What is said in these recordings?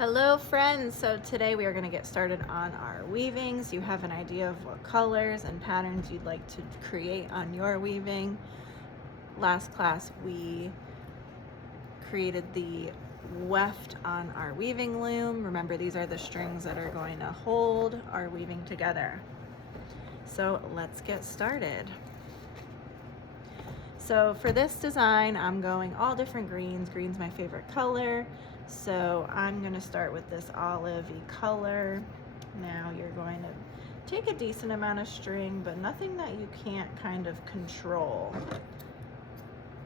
Hello friends, so today we are going to get started on our weavings. You have an idea of what colors and patterns you'd like to create on your weaving. Last class we created the weft on our weaving loom. Remember, these are the strings that are going to hold our weaving together. So let's get started. So for this design, I'm going all different greens. Green's my favorite color. So I'm going to start with this olivey color. Now you're going to take a decent amount of string, but nothing that you can't kind of control,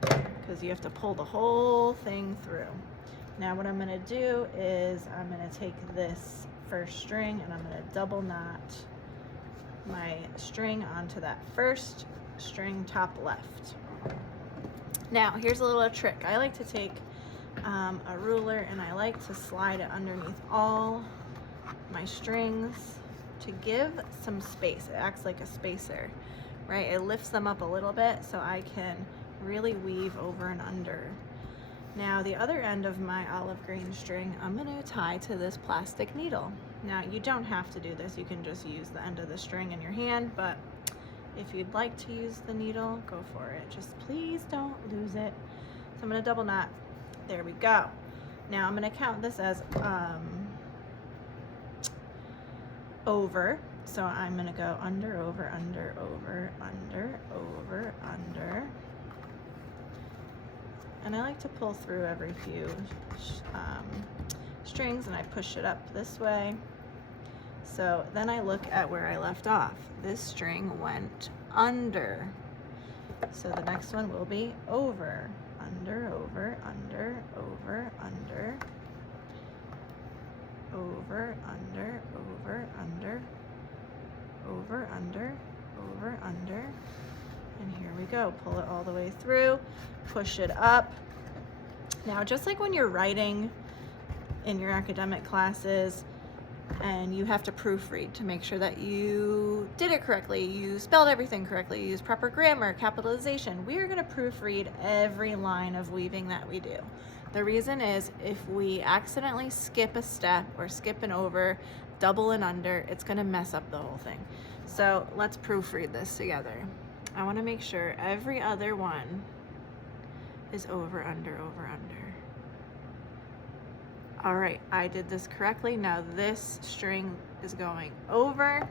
because you have to pull the whole thing through. Now what I'm going to do is I'm going to take this first string and I'm going to double knot my string onto that first string top left. Now here's a little trick. I like to take a ruler and I like to slide it underneath all my strings to give some space. It acts like a spacer, right? It lifts them up a little bit so I can really weave over and under. Now the other end of my olive green string, I'm going to tie to this plastic needle. Now you don't have to do this. You can just use the end of the string in your hand, but if you'd like to use the needle, go for it. Just please don't lose it. So I'm going to double knot. There we go. Now I'm going to count this as over. So I'm going to go under, over, under, over, under, over, under. And I like to pull through every few strings, and I push it up this way. So then I look at where I left off. This string went under. So the next one will be over. Under, over, under, over, under, over, under, over, under, over, under, over, under, and here we go. Pull it all the way through, push it up. Now, just like when you're writing in your academic classes and you have to proofread to make sure that you did it correctly, you spelled everything correctly, you used proper grammar, capitalization, we are going to proofread every line of weaving that we do. The reason is if we accidentally skip a step or skip an over, double and under, it's going to mess up the whole thing. So let's proofread this together. I want to make sure every other one is over, under, over, under. All right, I did this correctly. Now this string is going over.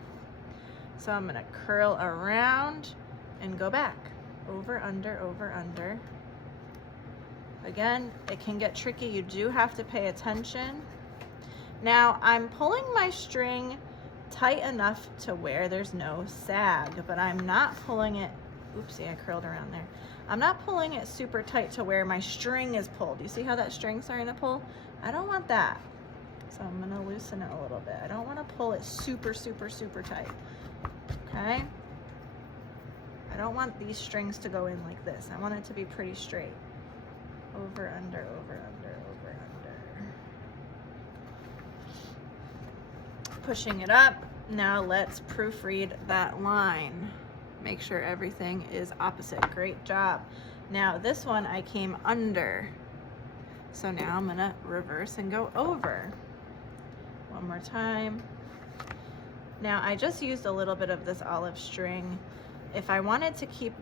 So I'm gonna curl around and go back. Over, under, over, under. Again, it can get tricky. You do have to pay attention. Now I'm pulling my string tight enough to where there's no sag, but I'm not pulling it, oopsie, I curled around there. I'm not pulling it super tight to where my string is pulled. You see how that string's starting to pull? I don't want that. So I'm gonna loosen it a little bit. I don't wanna pull it super, super, super tight, okay? I don't want these strings to go in like this. I want it to be pretty straight. Over, under, over, under, over, under. Pushing it up. Now let's proofread that line. Make sure everything is opposite. Great job. Now this one I came under. So now I'm gonna reverse and go over. One more time. Now I just used a little bit of this olive string. If I wanted to keep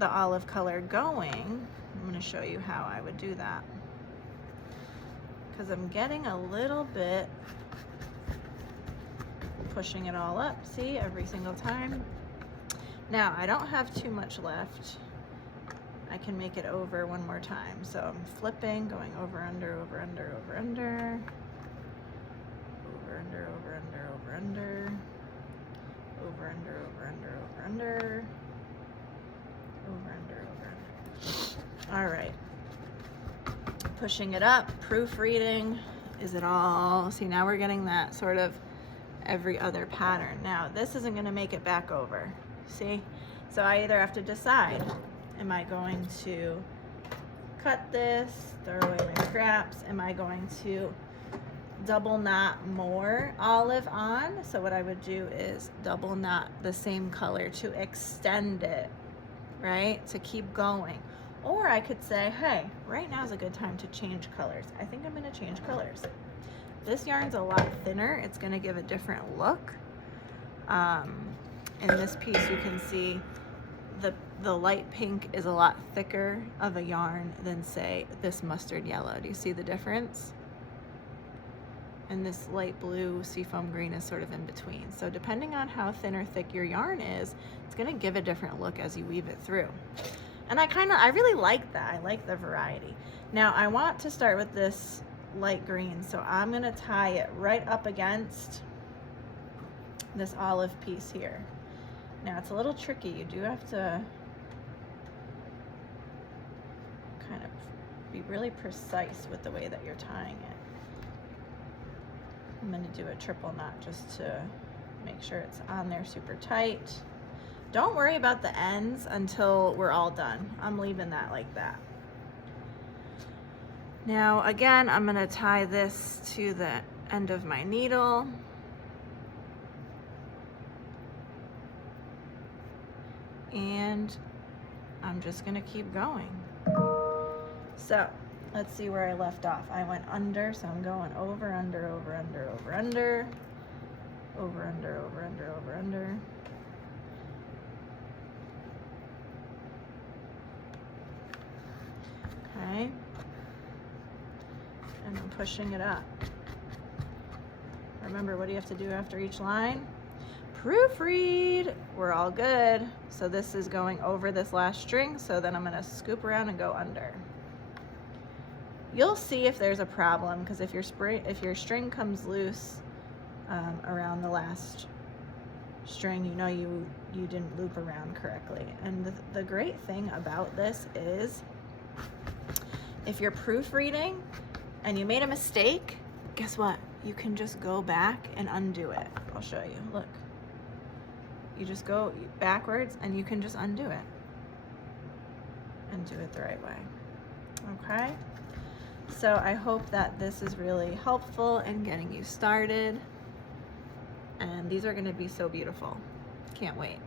the olive color going, I'm gonna show you how I would do that. Because I'm getting a little bit, pushing it all up, see, every single time. Now I don't have too much left. I can make it over one more time. So I'm flipping, going over, under, over, under, over, under, over, under, over, under, over, under, over, under, over, under, over, under, over, under, over, under. All right. Pushing it up, proofreading. Is it all? See, now we're getting that sort of every other pattern. Now this isn't going to make it back over. See? So I either have to decide, am I going to cut this, throw away my scraps? Am I going to double knot more olive on? So what I would do is double knot the same color to extend it, right? To keep going. Or I could say, hey, right now is a good time to change colors. I think I'm gonna change colors. This yarn's a lot thinner. It's gonna give a different look. In this piece, you can see the light pink is a lot thicker of a yarn than, say, this mustard yellow. Do you see the difference? And this light blue seafoam green is sort of in between. So depending on how thin or thick your yarn is, it's gonna give a different look as you weave it through. And I really like that. I like the variety. Now I want to start with this light green, so I'm gonna tie it right up against this olive piece here. Now it's a little tricky. You do have to kind of be really precise with the way that you're tying it. I'm going to do a triple knot just to make sure it's on there super tight. Don't worry about the ends until we're all done. I'm leaving that like that. Now again, I'm going to tie this to the end of my needle. And I'm just gonna keep going. So let's see where I left off. I went under, so I'm going over, under, over, under, over, under, over, under, over, under, over, under. Okay. And I'm pushing it up. Remember, what do you have to do after each line? Proofread. We're all good. So this is going over this last string, so then I'm gonna scoop around and go under. You'll see if there's a problem, because if your string comes loose around the last string, you know you didn't loop around correctly. And the great thing about this is, if you're proofreading and you made a mistake, guess what? You can just go back and undo it. I'll show you. Look. You just go backwards and you can just undo it and do it the right way. Okay? So I hope that this is really helpful in getting you started. And these are going to be so beautiful. Can't wait.